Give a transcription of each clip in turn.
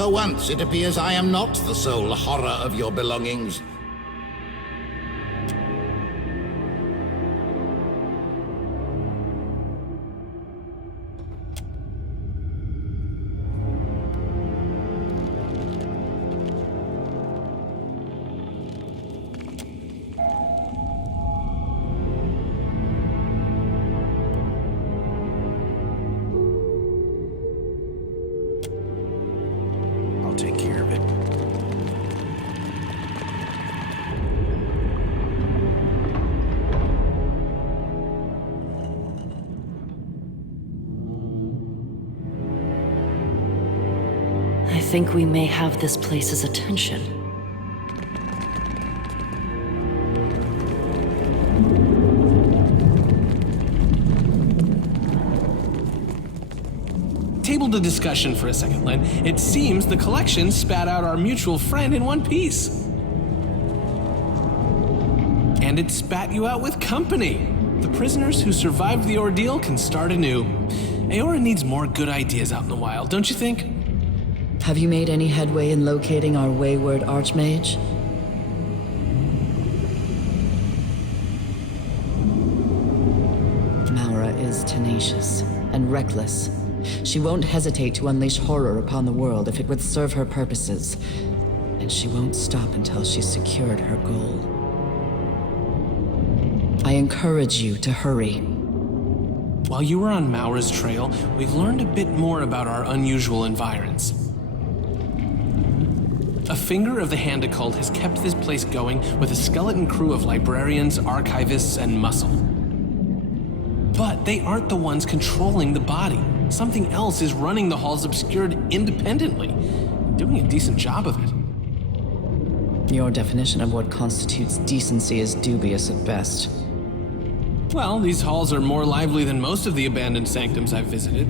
For once, it appears I am not the sole horror of your belongings. I'll take care of it. I think we may have this place's attention. Table to discussion for a second, Len. It seems the collection spat out our mutual friend in one piece. And it spat you out with company. The prisoners who survived the ordeal can start anew. Aora needs more good ideas out in the wild, don't you think? Have you made any headway in locating our wayward archmage? Maura is tenacious and reckless. She won't hesitate to unleash horror upon the world if it would serve her purposes. And she won't stop until she's secured her goal. I encourage you to hurry. While you were on Maura's trail, we've learned a bit more about our unusual environs. A finger of the Hand Occult has kept this place going with a skeleton crew of librarians, archivists, and muscle. But they aren't the ones controlling the body. Something else is running the halls obscured independently, doing a decent job of it. Your definition of what constitutes decency is dubious at best. Well, these halls are more lively than most of the abandoned sanctums I've visited.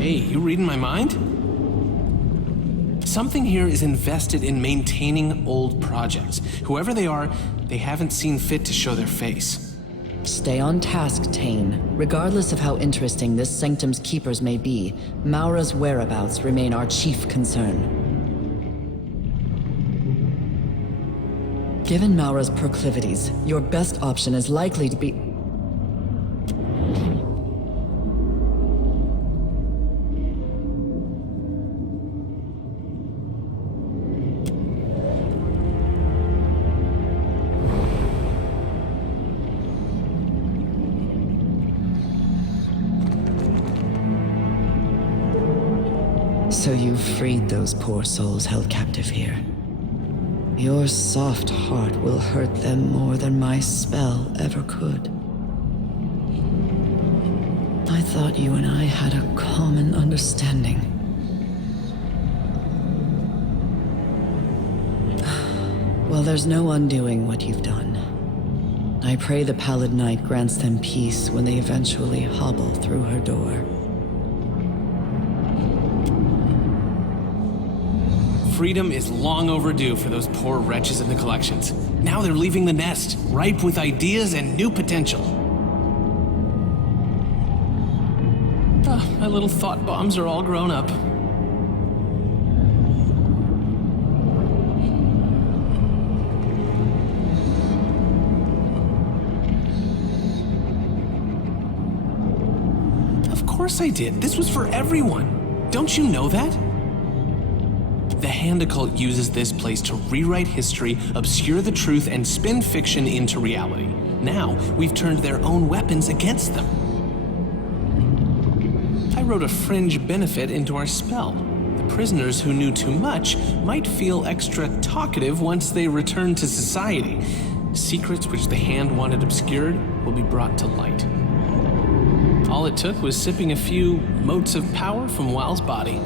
Hey, you reading my mind? Something here is invested in maintaining old projects. Whoever they are, they haven't seen fit to show their face. Stay on task, Tayn. Regardless of how interesting this sanctum's keepers may be, Maura's whereabouts remain our chief concern. Given Maura's proclivities, your best option is likely to be... So you've freed those poor souls held captive here. Your soft heart will hurt them more than my spell ever could. I thought you and I had a common understanding. Well, there's no undoing what you've done. I pray the Pallid Night grants them peace when they eventually hobble through her door. Freedom is long overdue for those poor wretches in the collections. Now they're leaving the nest, ripe with ideas and new potential. My little thought bombs are all grown up. Of course I did. This was for everyone. Don't you know that? The Hand Occult uses this place to rewrite history, obscure the truth, and spin fiction into reality. Now, we've turned their own weapons against them. I wrote a fringe benefit into our spell. The prisoners who knew too much might feel extra talkative once they return to society. Secrets which the Hand wanted obscured will be brought to light. All it took was sipping a few motes of power from Wild's body.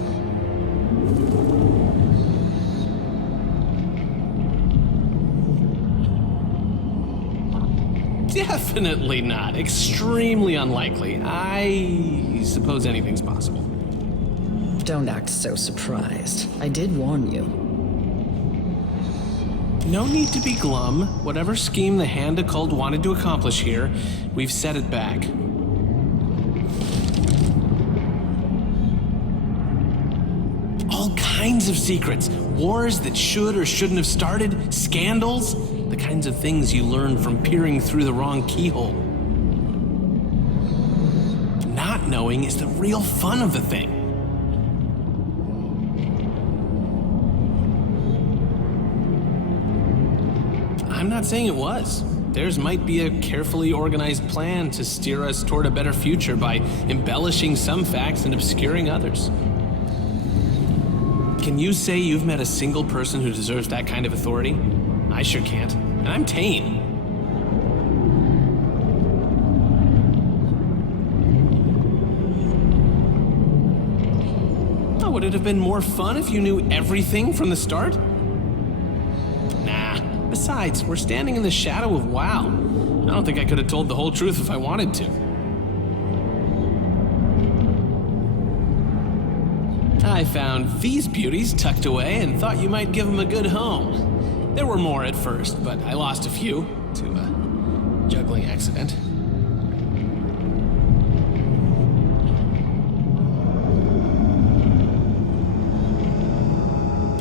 Definitely not. Extremely unlikely. I suppose anything's possible. Don't act so surprised. I did warn you. No need to be glum. Whatever scheme the Hand Occult wanted to accomplish here, we've set it back. kinds of secrets. Wars that should or shouldn't have started. Scandals. The kinds of things you learn from peering through the wrong keyhole. Not knowing is the real fun of the thing. I'm not saying it was. Theirs might be a carefully organized plan to steer us toward a better future by embellishing some facts and obscuring others. Can you say you've met a single person who deserves that kind of authority? I sure can't. And I'm Tayn. Oh, would it have been more fun if you knew everything from the start? Nah. Besides, we're standing in the shadow of WoW. I don't think I could have told the whole truth if I wanted to. I found these beauties tucked away and thought you might give them a good home. There were more at first, but I lost a few to a juggling accident.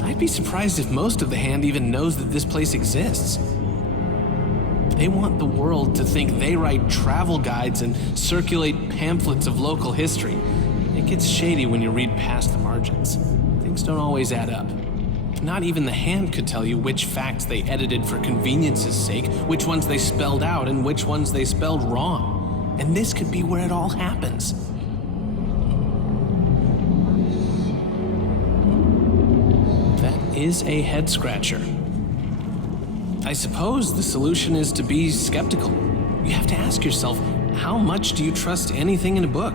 I'd be surprised if most of the Hand even knows that this place exists. They want the world to think they write travel guides and circulate pamphlets of local history. It gets shady when you read past the margins. Things don't always add up. Not even the Hand could tell you which facts they edited for convenience's sake, which ones they spelled out, and which ones they spelled wrong. And this could be where it all happens. Is a head-scratcher. I suppose the solution is to be skeptical. You have to ask yourself, how much do you trust anything in a book?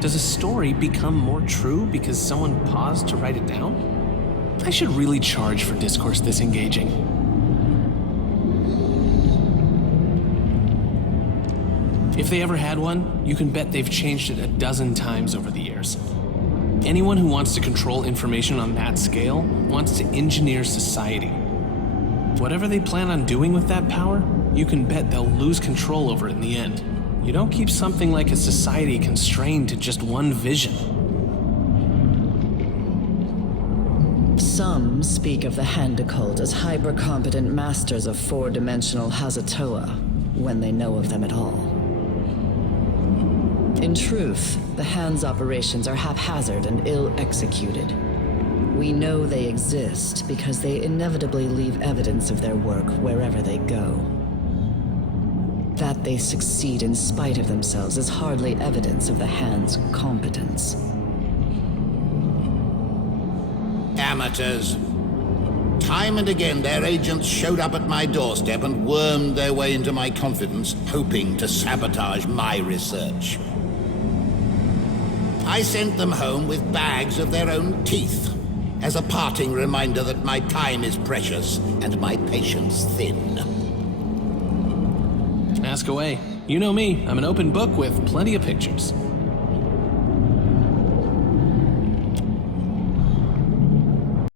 Does a story become more true because someone paused to write it down? I should really charge for discourse this engaging. If they ever had one, you can bet they've changed it a dozen times over the years. Anyone who wants to control information on that scale wants to engineer society. Whatever they plan on doing with that power, you can bet they'll lose control over it in the end. You don't keep something like a society constrained to just one vision. Some speak of the Handicult as hyper-competent masters of four-dimensional Hazatoa, when they know of them at all. In truth, the Hand's operations are haphazard and ill-executed. We know they exist because they inevitably leave evidence of their work wherever they go. That they succeed in spite of themselves is hardly evidence of the Hand's competence. Amateurs. Time and again, their agents showed up at my doorstep and wormed their way into my confidence, hoping to sabotage my research. I sent them home with bags of their own teeth, as a parting reminder that my time is precious and my patience thin. Ask away. You know me, I'm an open book with plenty of pictures.